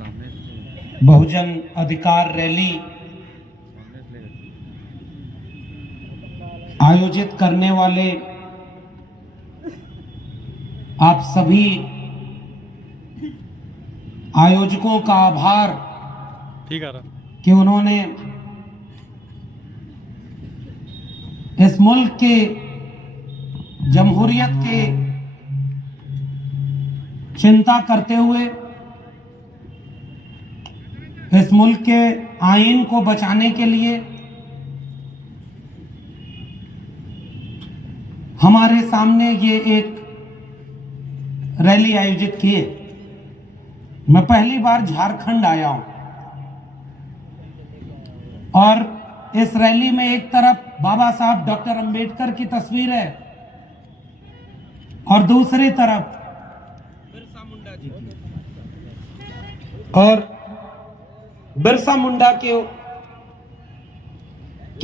बहुजन अधिकार रैली आयोजित करने वाले आप सभी आयोजकों का आभार कि उन्होंने इस मुल्क के जमहूरियत के चिंता करते हुए इस मुल्क के आईन को बचाने के लिए हमारे सामने ये एक रैली आयोजित किए। मैं पहली बार झारखंड आया हूं और इस रैली में एक तरफ बाबा साहब डॉक्टर अंबेडकर की तस्वीर है और दूसरी तरफ बिरसा मुंडा जी की, और बिरसा मुंडा के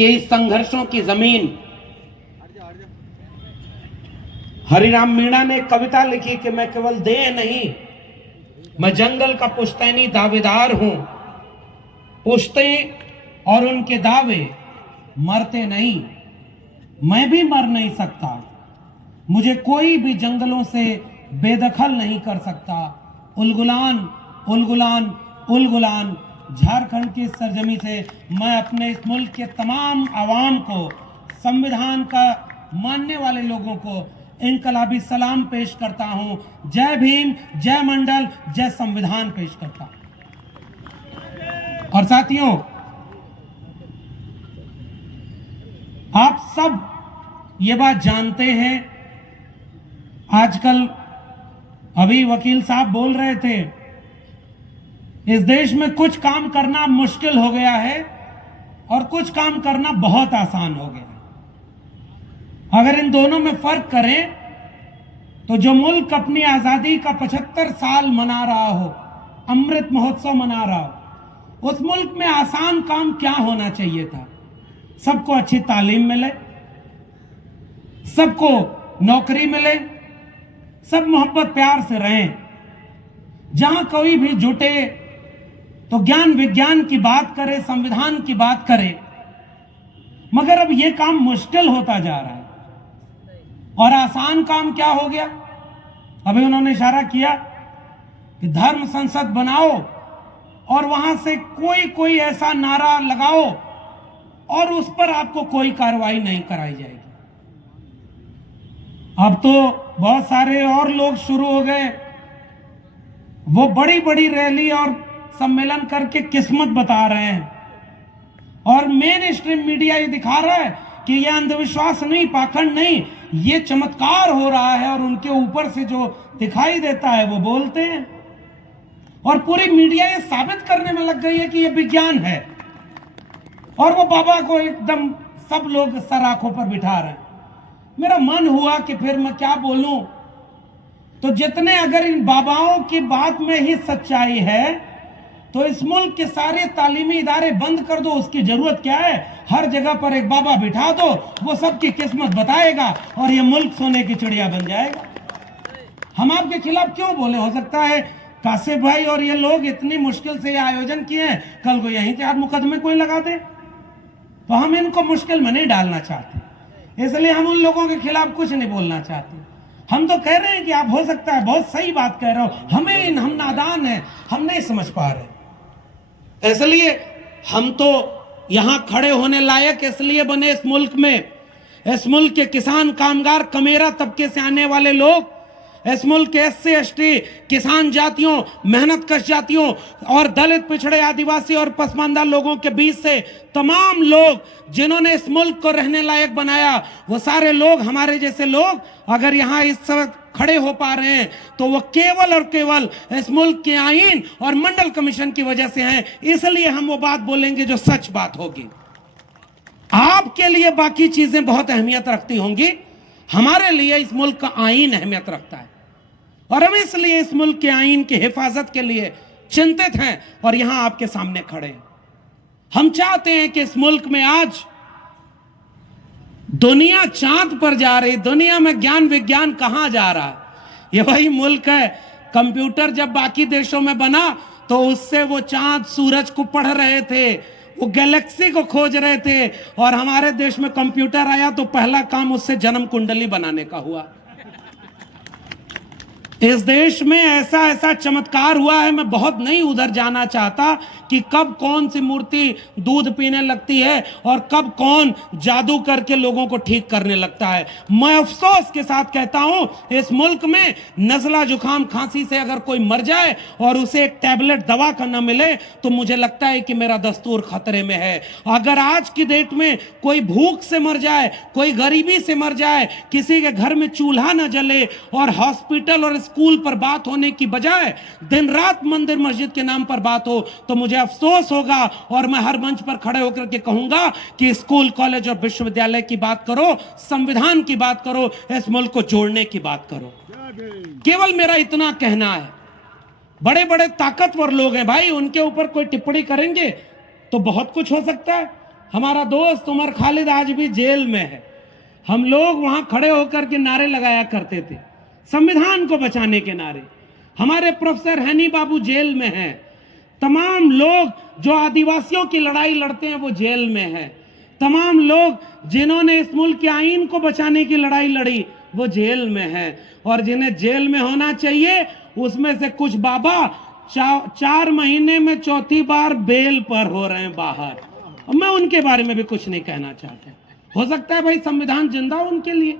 इस संघर्षों की जमीन हरिराम मीणा ने कविता लिखी कि मैं केवल देह नहीं, मैं जंगल का पुश्तैनी दावेदार हूं। पुश्ते और उनके दावे मरते नहीं, मैं भी मर नहीं सकता। मुझे कोई भी जंगलों से बेदखल नहीं कर सकता। उलगुलान उलगुलान उलगुलान। झारखंड की सरजमी से मैं अपने इस मुल्क के तमाम आवाम को, संविधान का मानने वाले लोगों को इनकलाबी सलाम पेश करता हूं। जय भीम, जय मंडल, जय संविधान पेश करता हूं। और साथियों, आप सब ये बात जानते हैं, आजकल अभी वकील साहब बोल रहे थे, इस देश में कुछ काम करना मुश्किल हो गया है और कुछ काम करना बहुत आसान हो गया है। अगर इन दोनों में फर्क करें तो जो मुल्क अपनी आजादी का 75 साल मना रहा हो, अमृत महोत्सव मना रहा हो, उस मुल्क में आसान काम क्या होना चाहिए था? सबको अच्छी तालीम मिले, सबको नौकरी मिले, सब मोहब्बत प्यार से रहें। जहां कोई भी जुटे तो ज्ञान विज्ञान की बात करे, संविधान की बात करे। मगर अब यह काम मुश्किल होता जा रहा है और आसान काम क्या हो गया? अभी उन्होंने इशारा किया कि धर्म संसद बनाओ और वहां से कोई ऐसा नारा लगाओ और उस पर आपको कोई कार्रवाई नहीं कराई जाएगी। अब तो बहुत सारे और लोग शुरू हो गए, वो बड़ी बड़ी रैली और सम्मेलन करके किस्मत बता रहे हैं और मेन स्ट्रीम मीडिया ये दिखा रहा है कि ये अंधविश्वास नहीं, पाखंड नहीं, ये चमत्कार हो रहा है और उनके ऊपर से जो दिखाई देता है वो बोलते हैं। और पूरी मीडिया ये साबित करने में लग गई है कि ये विज्ञान है और वो बाबा को एकदम सब लोग सर आंखों पर बिठा रहे हैं। मेरा मन हुआ कि फिर मैं क्या बोलूं, तो जितने अगर इन बाबाओं की बात में ही सच्चाई है तो इस मुल्क के सारे तालीमी इदारे बंद कर दो, उसकी जरूरत क्या है? हर जगह पर एक बाबा बिठा दो, वो सबकी किस्मत बताएगा और ये मुल्क सोने की चिड़िया बन जाएगा। हम आपके खिलाफ क्यों बोले? हो सकता है कासिफ भाई और ये लोग इतनी मुश्किल से ये आयोजन किए हैं, कल को यहीं के मुकदमे कोई लगा दे, तो हम इनको मुश्किल में नहीं डालना चाहते, इसलिए हम उन लोगों के खिलाफ कुछ नहीं बोलना चाहते। हम तो कह रहे हैं कि आप हो सकता है बहुत सही बात कह रहे हो, हम नादान हैं, हम नहीं समझ पा रहे, इसलिए हम तो यहां खड़े होने लायक इसलिए बने इस मुल्क में। इस मुल्क के किसान, कामगार, कमेरा तबके से आने वाले लोग, इस मुल्क के SC ST किसान जातियों, मेहनतकश जातियों और दलित, पिछड़े, आदिवासी और पसमानदा लोगों के बीच से तमाम लोग जिन्होंने इस मुल्क को रहने लायक बनाया, वो सारे लोग, हमारे जैसे लोग अगर यहाँ इस वक्त खड़े हो पा रहे हैं तो वो केवल और केवल इस मुल्क के आईन और मंडल कमीशन की वजह से हैं। इसलिए हम वो बात बोलेंगे जो सच बात होगी। आपके लिए बाकी चीजें बहुत अहमियत रखती होंगी, हमारे लिए इस मुल्क का आईन अहमियत रखता है और हम इसलिए इस मुल्क के आईन की हिफाजत के लिए चिंतित हैं और यहां आपके सामने खड़े हैं। हम चाहते हैं कि इस मुल्क में आज दुनिया चांद पर जा रही, दुनिया में ज्ञान विज्ञान कहां जा रहा है? ये वही मुल्क है। कंप्यूटर जब बाकी देशों में बना तो उससे वो चांद सूरज को पढ़ रहे थे, वो गैलेक्सी को खोज रहे थे। और हमारे देश में कंप्यूटर आया तो पहला काम उससे जन्म कुंडली बनाने का हुआ। इस देश में ऐसा ऐसा चमत्कार हुआ है, मैं बहुत नहीं उधर जाना चाहता कि कब कौन सी मूर्ति दूध पीने लगती है और कब कौन जादू करके लोगों को ठीक करने लगता है। मैं अफसोस के साथ कहता हूं, इस मुल्क में नज़ला जुकाम खांसी से अगर कोई मर जाए और उसे एक टैबलेट दवा का न मिले तो मुझे लगता है कि मेरा दस्तूर खतरे में है। अगर आज की डेट में कोई भूख से मर जाए, कोई गरीबी से मर जाए, किसी के घर में चूल्हा न जले और हॉस्पिटल और स्कूल पर बात होने की बजाय दिन रात मंदिर मस्जिद के नाम पर बात हो, तो मुझे अफसोस होगा। और मैं हर मंच पर खड़े होकर के कहूंगा कि स्कूल, कॉलेज और विश्वविद्यालय की बात करो, संविधान की बात करो, इस मुल्क को जोड़ने की बात करो। केवल मेरा इतना कहना है। बड़े बड़े ताकतवर लोग हैं भाई, उनके ऊपर कोई टिप्पणी करेंगे तो बहुत कुछ हो सकता है। हमारा दोस्त उमर खालिद आज भी जेल में है। हम लोग वहां खड़े होकर के नारे लगाया करते थे, संविधान को बचाने के नारे। हमारे प्रोफेसर हनी बाबू जेल में हैं। तमाम लोग जो आदिवासियों की लड़ाई लड़ते हैं वो जेल में हैं। तमाम लोग जिन्होंने इस मुल्क के आईन को बचाने की लड़ाई लड़ी वो जेल में हैं। और जिन्हें जेल में होना चाहिए उसमें से कुछ बाबा 4 महीने में चौथी बार बेल पर हो रहे हैं बाहर। और मैं उनके बारे में भी कुछ नहीं कहना चाहता। हो सकता है भाई संविधान जिंदा हो उनके लिए।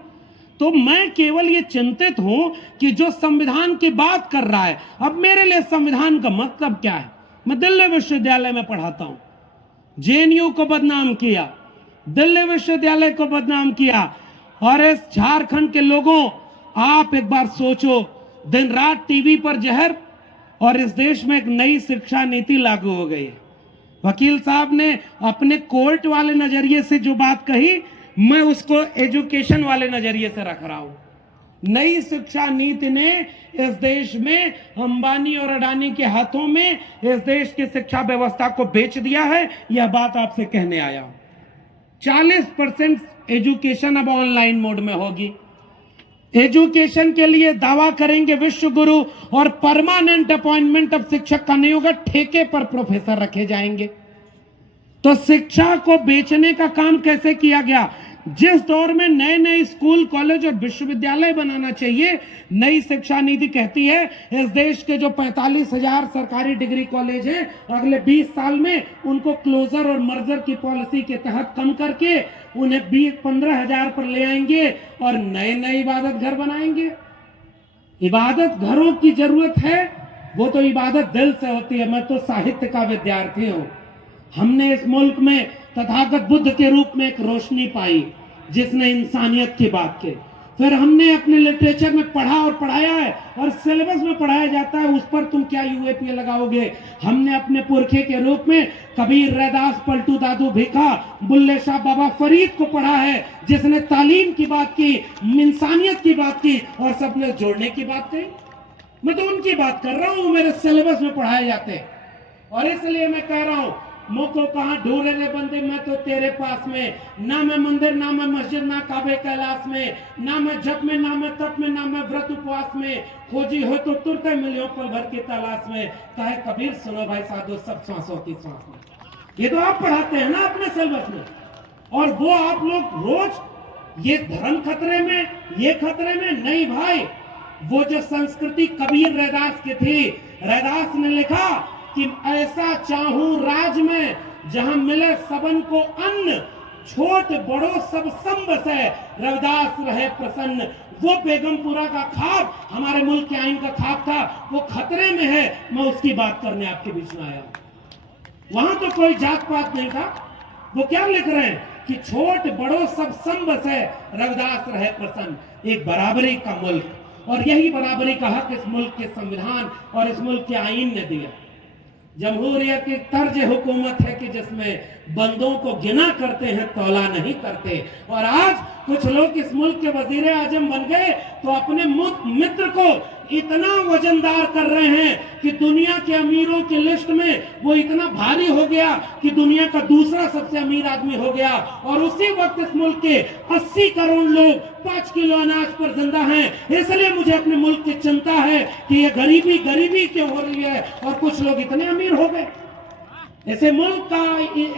तो मैं केवल ये चिंतित हूं कि जो संविधान की बात कर रहा है, अब मेरे लिए संविधान का मतलब क्या है। मैं दिल्ली विश्वविद्यालय में पढ़ाता हूं, जेएनयू को बदनाम किया, दिल्ली विश्वविद्यालय को बदनाम किया। और इस झारखंड के लोगों, आप एक बार सोचो, दिन रात टीवी पर जहर, और इस देश में एक नई शिक्षा नीति लागू हो गई है। वकील साहब ने अपने कोर्ट वाले नजरिए से जो बात कही, मैं उसको एजुकेशन वाले नजरिए से रख रहा हूं। नई शिक्षा नीति ने इस देश में अंबानी और अडानी के हाथों में इस देश की शिक्षा व्यवस्था को बेच दिया है। यह बात आपसे कहने आया हूं। 40% एजुकेशन अब ऑनलाइन मोड में होगी। एजुकेशन के लिए दावा करेंगे विश्व गुरु, और परमानेंट अपॉइंटमेंट अब शिक्षक का नहीं होगा, ठेके पर प्रोफेसर रखे जाएंगे। तो शिक्षा को बेचने का काम कैसे किया गया। जिस दौर में नए नए स्कूल, कॉलेज और विश्वविद्यालय बनाना चाहिए, नई शिक्षा नीति कहती है इस देश के जो 45,000 सरकारी डिग्री कॉलेज हैं, अगले 20 साल में उनको क्लोजर और मर्जर की पॉलिसी के तहत कम करके उन्हें 15,000 पर ले आएंगे और नए नए इबादत घर बनाएंगे। इबादत घरों की जरूरत है, वो तो इबादत दिल से होती है। मैं तो साहित्य का विद्यार्थी हूं। हमने इस मुल्क में तथागत बुद्ध के रूप में एक रोशनी पाई जिसने इंसानियत की बात की। फिर हमने अपने लिटरेचर में पढ़ा और पढ़ाया है, और सिलेबस में पढ़ाया जाता है, उस पर तुम क्या यूएपीए लगाओगे। हमने अपने पुरखे के रूप में कबीर, रैदास, पलटू दादू भिखा, बुल्ले शाह, बाबा फरीद को पढ़ा है, जिसने तालीम की बात की, इंसानियत की बात की और सबने जोड़ने की बात कही। मैं तो उनकी बात कर रहा हूं, मेरे सिलेबस में पढ़ाए जाते। और इसलिए मैं कह रहा हूं, मुझको कहां ढूंढे रे बंदे, मैं तो तेरे पास में। ना मैं मंदिर, ना मैं मस्जिद, ना काबे कैलाश में, ना मैं जप में, ना मैं तप में, ना मैं व्रत उपवास में। खोजी हो तो तुरते मिलियो पल भर की तलाश में। कहे कबीर सुनो भाई साधु, सब सांसों की सांस में। ये तो आप पढ़ाते हैं ना अपने सिलेबस में, और वो आप लोग रोज ये धर्म खतरे में, ये खतरे में नहीं भाई। वो जो संस्कृति कबीर रैदास की थी, रैदास ने लिखा कि ऐसा चाहूं राज में जहां मिले सबन को अन्न, छोट बड़ो सब संबस है, रविदास रहे प्रसन्न। वो बेगमपुरा का ख्वाब हमारे मुल्क के आइन का ख्वाब था, वो खतरे में है। मैं उसकी बात करने आपके बीच में आया। वहां तो कोई जात पात नहीं था। वो क्या लिख रहे हैं कि छोट बड़ो सब संबस है, रविदास रहे प्रसन्न। एक बराबरी का मुल्क, और यही बराबरी का हक इस मुल्क के संविधान और इस मुल्क के आईन ने दिया। जमहूरियत की तर्ज हुकूमत है कि जिसमें बंदों को गिना करते हैं, तौला नहीं करते। और आज कुछ लोग इस मुल्क के वजीर आजम बन गए तो अपने मित्र को इतना वजनदार कर रहे हैं कि कि दुनिया के अमीरों की लिस्ट में वो इतना भारी हो गया कि दुनिया का दूसरा सबसे अमीर आदमी हो गया। और उसी वक्त इस मुल्क के 80 करोड़ लोग 5 किलो अनाज पर जिंदा हैं। इसलिए मुझे अपने मुल्क की चिंता है कि ये गरीबी गरीबी क्यों हो रही है और कुछ लोग इतने अमीर हो गए। ऐसे मुल्क का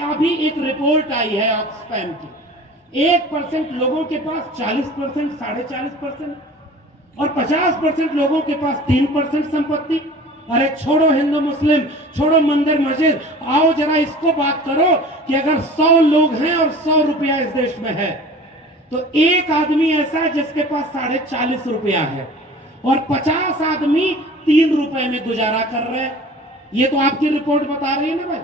अभी एक रिपोर्ट आई है ऑक्सफैम की, 1% लोगों के पास 40%, 40.5% और 50% लोगों के पास 3% संपत्ति। अरे छोड़ो हिंदू मुस्लिम, छोड़ो मंदिर मस्जिद, आओ जरा इसको बात करो कि अगर 100 लोग हैं और 100 रुपया इस देश में है तो एक आदमी ऐसा है जिसके पास 40.5 रुपया है और 50 आदमी 3 रुपए में गुजारा कर रहे हैं। ये तो आपकी रिपोर्ट बता रही है ना भाई।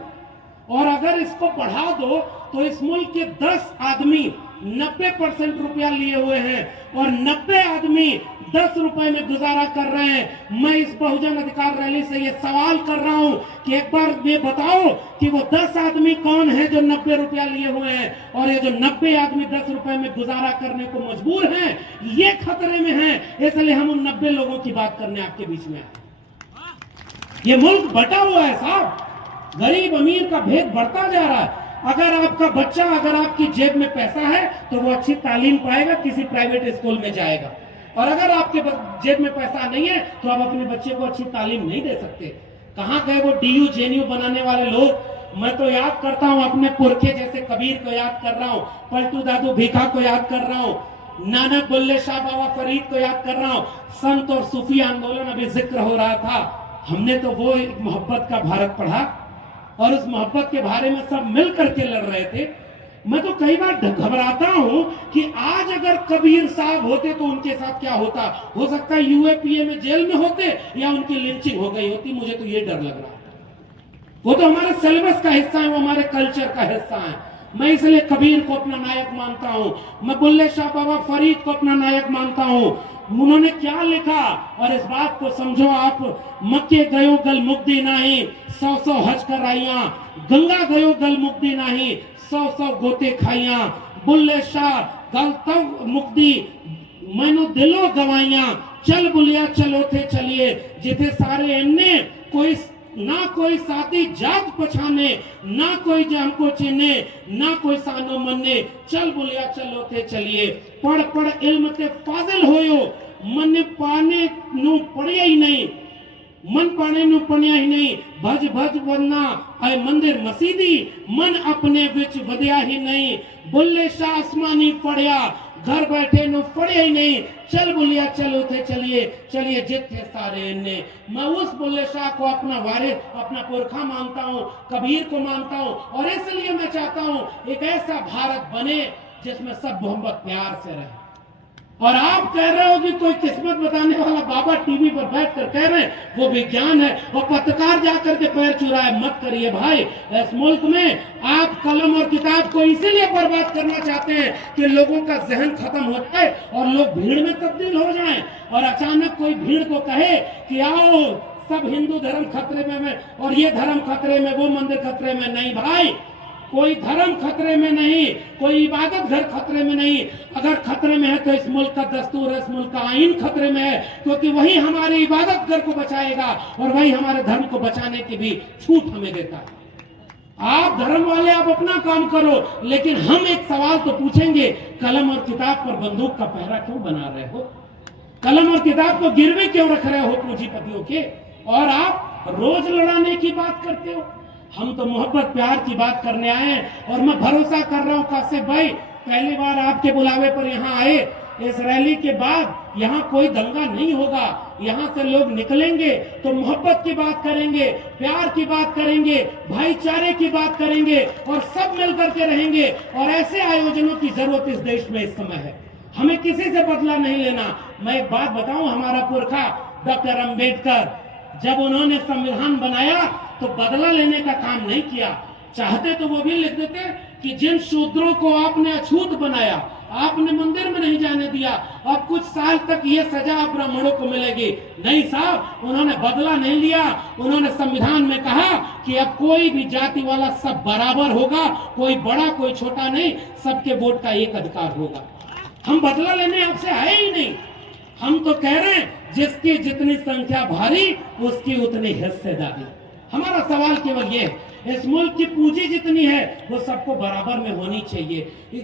और अगर इसको बढ़ा दो तो इस मुल्क के 10 आदमी 90% रुपया लिए हुए हैं और 90 आदमी 10 रुपए में गुजारा कर रहे हैं। मैं इस बहुजन अधिकार रैली से ये सवाल कर रहा हूं कि एक बार ये बताओ कि वो 10 आदमी कौन है जो 90 रुपया लिए हुए हैं और ये जो 90 आदमी 10 रुपए में गुजारा करने को मजबूर हैं, ये खतरे में हैं। इसलिए हम उन 90 लोगों की बात करने आपके बीच में आए। ये मुल्क बटा हुआ है साहब, गरीब अमीर का भेद बढ़ता जा रहा है। अगर आपका बच्चा, अगर आपकी जेब में पैसा है तो वो अच्छी तालीम पाएगा, किसी प्राइवेट स्कूल में जाएगा। और अगर आपके जेब में पैसा नहीं है तो आप अपने बच्चे को अच्छी तालीम नहीं दे सकते। कहां गए वो DU JNU बनाने वाले लोग। मैं तो याद करता हूं अपने पुरखे जैसे कबीर को याद कर रहा हूं, पलटू दादू भीखा को याद कर रहा हूं, नानक बुल्ले शाह बाबा फरीद को याद कर रहा हूं। संत और सूफी आंदोलन अभी जिक्र हो रहा था। हमने तो वो एक मोहब्बत का भारत पढ़ा और उस मोहब्बत के बारे में सब मिल करके लड़ रहे थे। मैं तो कई बार घबराता हूं कि आज अगर कबीर साहब होते तो उनके साथ क्या होता। हो सकता है UAPA में जेल में होते या उनकी लिंचिंग हो गई होती। मुझे तो ये डर लग रहा है। वो तो हमारे सिलेबस का हिस्सा है, वो हमारे कल्चर का हिस्सा है। मैं इसलिए कबीर को अपना नायक मानता हूं, मैं बुल्ले शाह बाबा फरीद को अपना नायक मानता हूं। उन्होंने क्या लिखा और इस बात को समझो आप। मक्के गयो गल मुक्ति नहीं, 100 हज कर आइया, गंगा गयो गल मुक्ति नहीं, 100 गोते खाइया, बुल्ले शाह गल तब मुक्ति मैनू दिलो गवाइया, चल बुलिया चलो थे चलिए, जिथे सारे इन्ने कोई ना कोई साथी जात पछाने, ना कोई जान को चिन्हे, ना कोई सानो मन्ने, चल बुलिया चलो थे चलिए। पढ़ पढ़ इल्म ते फाजिल होयो, मन पाने नू पढ़िया ही नहीं, मन पाने नू पढ़िया ही नहीं, भज भज वरना आए मंदिर मसीदी, मन अपने विच वधिया ही नहीं। बुल्ले शाह आसमानी पढ़िया, घर बैठे नु पढ़े ही नहीं, चल बुलिया चलो थे चलिए, चलिए जिथे सारे इन्ने। मैं उस बुल्ले शाह को अपना वारिस, अपना पुरखा मानता हूँ, कबीर को मानता हूँ और इसलिए मैं चाहता हूँ एक ऐसा भारत बने जिसमें सब मोहब्बत प्यार से रहे। और आप कह रहे हो कि कोई किस्मत बताने वाला बाबा टीवी पर बैठकर कह रहे हैं वो विज्ञान है और पत्रकार जाकर के पैर चुराए, मत करिए भाई। इस मुल्क में आप कलम और किताब को इसीलिए बर्बाद करना चाहते हैं कि लोगों का जहन खत्म हो जाए और लोग भीड़ में तब्दील हो जाएं और अचानक कोई भीड़ को कहे कि आओ सब हिंदू धर्म खतरे में और ये धर्म खतरे में, वो मंदिर खतरे में। नहीं भाई, कोई धर्म खतरे में नहीं, कोई इबादत घर खतरे में नहीं। अगर खतरे में है तो इस मुल्क का दस्तूर, इस मुल्क का आईन खतरे में है, क्योंकि वही हमारे इबादत घर को बचाएगा और वही हमारे धर्म को बचाने की भी छूट हमें देता है। आप धर्म वाले आप अपना काम करो, लेकिन हम एक सवाल तो पूछेंगे, कलम और किताब पर बंदूक का पहरा क्यों बना रहे हो? कलम और किताब को गिरवे क्यों रख रहे हो पूंजीपतियों के? और आप रोज लड़ाने की बात करते हो। हम तो मोहब्बत प्यार की बात करने आए हैं और मैं भरोसा कर रहा हूं कासिफ भाई, पहली बार आपके बुलावे पर यहाँ आए, इस रैली के बाद यहाँ कोई दंगा नहीं होगा। यहाँ से लोग निकलेंगे तो मोहब्बत की बात करेंगे, प्यार की बात करेंगे, भाईचारे की बात करेंगे और सब मिलकर के रहेंगे। और ऐसे आयोजनों की जरूरत इस देश में इस समय है। हमें किसी से बदला नहीं लेना। मैं एक बात बताऊं, हमारा पुरखा डॉक्टर अंबेडकर जब उन्होंने संविधान बनाया तो बदला लेने का काम नहीं किया। चाहते तो वो भी लिख देते कि जिन शूद्रों को आपने अछूत बनाया, आपने मंदिर में नहीं जाने दिया, अब कुछ साल तक ये सजा ब्राह्मणों को मिलेगी। नहीं साहब, उन्होंने बदला नहीं लिया। उन्होंने संविधान में कहा कि अब कोई भी जाति वाला सब बराबर होगा, कोई बड़ा कोई छोटा नहीं, सबके वोट का एक अधिकार होगा। हम बदला लेने आपसे आए ही नहीं। हम तो कह रहे हैं जिसकी जितनी संख्या भारी उसकी उतनी हिस्सेदारी। हमारा सवाल केवल ये है, इस मुल्क की पूंजी जितनी है वो सबको बराबर में होनी चाहिए।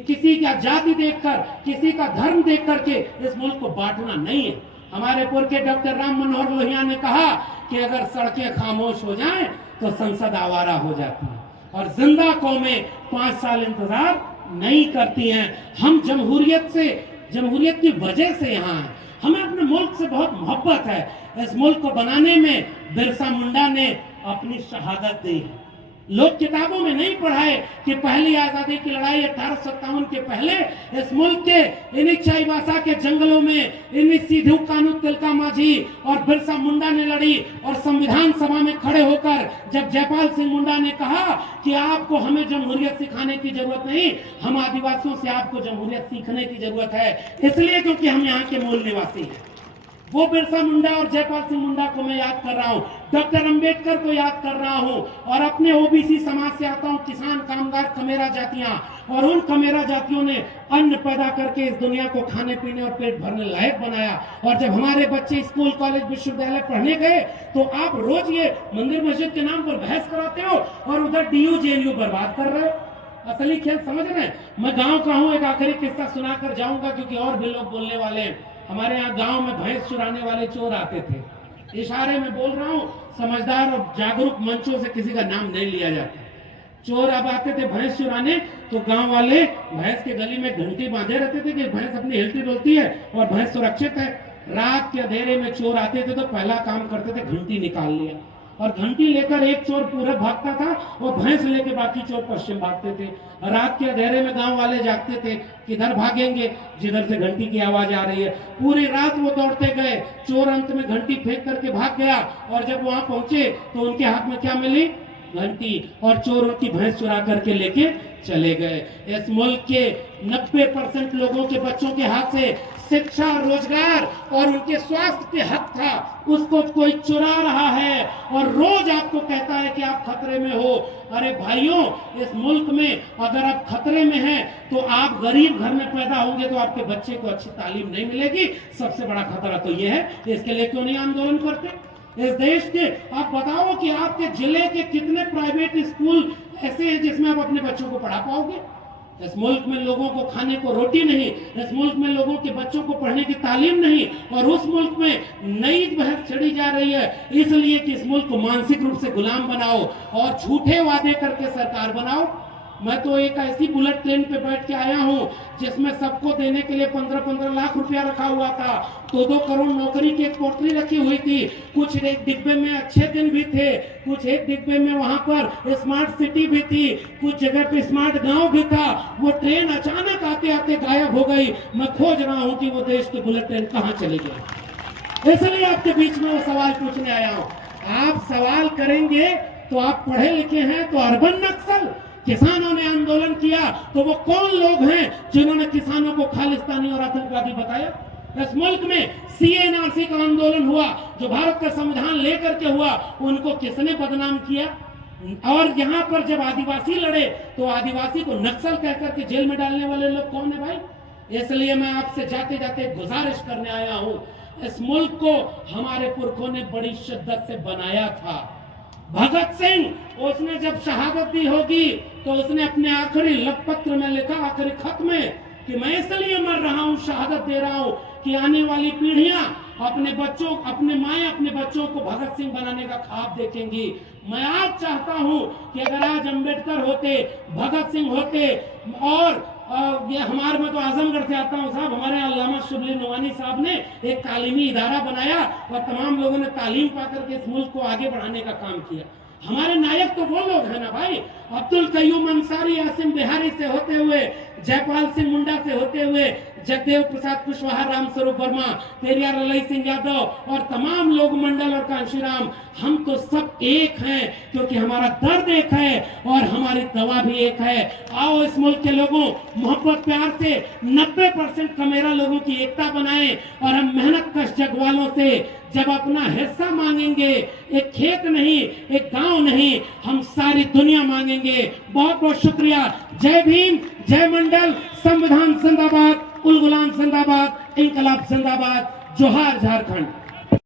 किसी का जाति देखकर, किसी का धर्म देख करके इस मुल्क को बांटना नहीं है। हमारे पूर्व के डॉक्टर राम मनोहर लोहिया ने कहा कि अगर सड़कें खामोश हो जाएं तो संसद आवारा हो जाती है और जिंदा कौमें 5 साल इंतजार नहीं करती हैं। हम जमहूरियत की वजह से यहाँ हैं। हमें अपने मुल्क से बहुत मोहब्बत है। इस मुल्क को बनाने में बिरसा मुंडा ने अपनी शहादत दी है। लोग किताबों में नहीं पढ़ाए कि पहली आजादी की लड़ाई 1857 के पहले इस मुल्क के इन्हीं चाईबासा के जंगलों में इन्हीं सीधू कानू तिलका माझी और बिरसा मुंडा ने लड़ी। और संविधान सभा में खड़े होकर जब जयपाल सिंह मुंडा ने कहा कि आपको हमें जमहूरियत सिखाने की जरूरत नहीं, हम आदिवासियों से आपको जमहूरियत सीखने की जरूरत है, इसलिए क्योंकि हम यहाँ के मूल निवासी हैं। वो बिरसा मुंडा और जयपाल सिंह मुंडा को मैं याद कर रहा हूँ, डॉक्टर अंबेडकर को याद कर रहा हूँ और अपने ओबीसी समाज से आता हूँ, किसान, कामगार, कमेरा जातियां। और उन कमेरा जातियों ने अन्न पैदा करके इस दुनिया को खाने पीने और पेट भरने लायक बनाया। और जब हमारे बच्चे स्कूल, कॉलेज, विश्वविद्यालय पढ़ने गए तो आप रोज ये मंदिर मस्जिद के नाम पर बहस कराते हो और उधर डीयू जेएनयू बर्बाद कर रहे हो। असली खेल समझ रहे हैं। मैं गाँव का हूँ, एक आखिरी किस्सा सुनाकर जाऊंगा क्योंकि और भी लोग बोलने वाले हैं। हमारे यहाँ गांव में भैंस चुराने वाले चोर आते थे। इशारे में बोल रहा हूँ, समझदार और जागरूक मंचों से किसी का नाम नहीं लिया जाता। चोर अब आते थे भैंस चुराने तो गांव वाले भैंस के गली में घंटी बांधे रहते थे कि भैंस अपनी हिलती डुलती है और भैंस सुरक्षित है। रात के अंधेरे में चोर आते थे तो पहला काम करते थे घंटी निकाल लिया और घंटी लेकर एक चोर पूरब भागता था और भैंस लेके बाकी चोर पश्चिम भागते थे। रात के अंधेरे में गांव वाले जागते थे, किधर भागेंगे, जिधर से घंटी की आवाज आ रही है। पूरी रात वो दौड़ते गए, चोर अंत में घंटी फेंक करके भाग गया और जब वहां पहुंचे तो उनके हाथ में क्या मिली? घंटी। और चोर उनकी भैंस चुरा करके लेके चले गए। इस मुल्क के 90% लोगों के बच्चों के हाथ से शिक्षा, रोजगार और उनके स्वास्थ्य के हक था, उसको कोई चुरा रहा है और रोज आपको कहता है कि आप खतरे में हो। अरे भाइयों, इस मुल्क में अगर आप खतरे में हैं तो आप गरीब घर में पैदा होंगे तो आपके बच्चे को अच्छी तालीम नहीं मिलेगी। सबसे बड़ा खतरा तो ये है। इसके लिए क्यों नहीं आंदोलन करते? इस देश के आप बताओ कि आपके जिले के कितने प्राइवेट स्कूल ऐसे हैं जिसमें आप अपने बच्चों को पढ़ा पाओगे? इस मुल्क में लोगों को खाने को रोटी नहीं, इस मुल्क में लोगों के बच्चों को पढ़ने की तालीम नहीं और उस मुल्क में नई बहस छड़ी जा रही है इसलिए कि इस मुल्क को मानसिक रूप से गुलाम बनाओ और झूठे वादे करके सरकार बनाओ। मैं तो एक ऐसी बुलेट ट्रेन पे बैठ के आया हूँ जिसमें सबको देने के लिए 15-15 लाख रुपया रखा हुआ था। 2-2 करोड़ नौकरी की एक पोटली रखी हुई थी। कुछ एक डिब्बे में अच्छे दिन भी थे, कुछ एक डिब्बे में वहां पर स्मार्ट सिटी भी थी, कुछ जगह पे स्मार्ट गांव भी था। वो ट्रेन अचानक आते आते गायब हो गई। मैं खोज रहा हूँ कि वो देश की बुलेट ट्रेन कहाँ चली गई। इसलिए आपके बीच में वो सवाल पूछने आया हूँ। आप सवाल करेंगे तो आप पढ़े लिखे हैं तो अर्बन नक्सल, किसानों ने आंदोलन किया तो वो कौन लोग हैं जिन्होंने किसानों को खालिस्तानी और आतंकवादी बताया? इस मुल्क में सीएनआरसी का आंदोलन हुआ जो भारत का संविधान लेकर के हुआ, उनको किसने बदनाम किया? और यहाँ पर जब आदिवासी लड़े तो आदिवासी को नक्सल कहकर के जेल में डालने वाले लोग कौन है भाई? इसलिए मैं आपसे जाते जाते गुजारिश करने आया हूँ, इस मुल्क को हमारे पुरखों ने बड़ी शिद्दत से बनाया था। भगत सिंह, उसने जब शहादत दी होगी तो उसने अपने आखिरी लपत्र में लिखा, आखिरी खत में, कि मैं इसलिए मर रहा हूं, शहादत दे रहा हूं कि आने वाली पीढ़ियां अपने बच्चों, अपने माएं अपने बच्चों को भगत सिंह बनाने का ख्वाब देखेंगी। मैं आज चाहता हूं कि अगर आज अंबेडकर होते, भगत सिंह होते और ये हमारे, मैं तो आजमगढ़ से आता हूँ साहब, हमारे यहाँ अल्लामा शुबली नवानी साहब ने एक तालीमी इदारा बनाया और तमाम लोगों ने तालीम पाकर के इस मुल्क को आगे बढ़ाने का काम किया। हमारे नायक तो वो लोग हैं ना भाई, अब्दुल कयूम अंसारी, आसिम बिहारी से होते हुए, जयपाल सिंह मुंडा से होते हुए, जगदेव प्रसाद कुशवाहा, रामस्वरूप वर्मा, पेरियार ललई सिंह यादव और तमाम लोग, मंडल और कांशीराम, हम तो सब एक हैं क्योंकि हमारा दर्द एक है और हमारी दवा भी एक है। आओ इस मुल्क के लोगों, मोहब्बत प्यार से 90% कमेरा लोगों की एकता बनाएं और हम मेहनत कश जगवालों से जब अपना हिस्सा मांगेंगे, एक खेत नहीं, एक गांव नहीं, हम सारी दुनिया मांगेंगे। बहुत बहुत शुक्रिया। जय भीम, जय मंडल, संविधान जिंदाबाद, उल गुलाम जिंदाबाद, इनकलाब जिंदाबाद। जोहार झारखंड।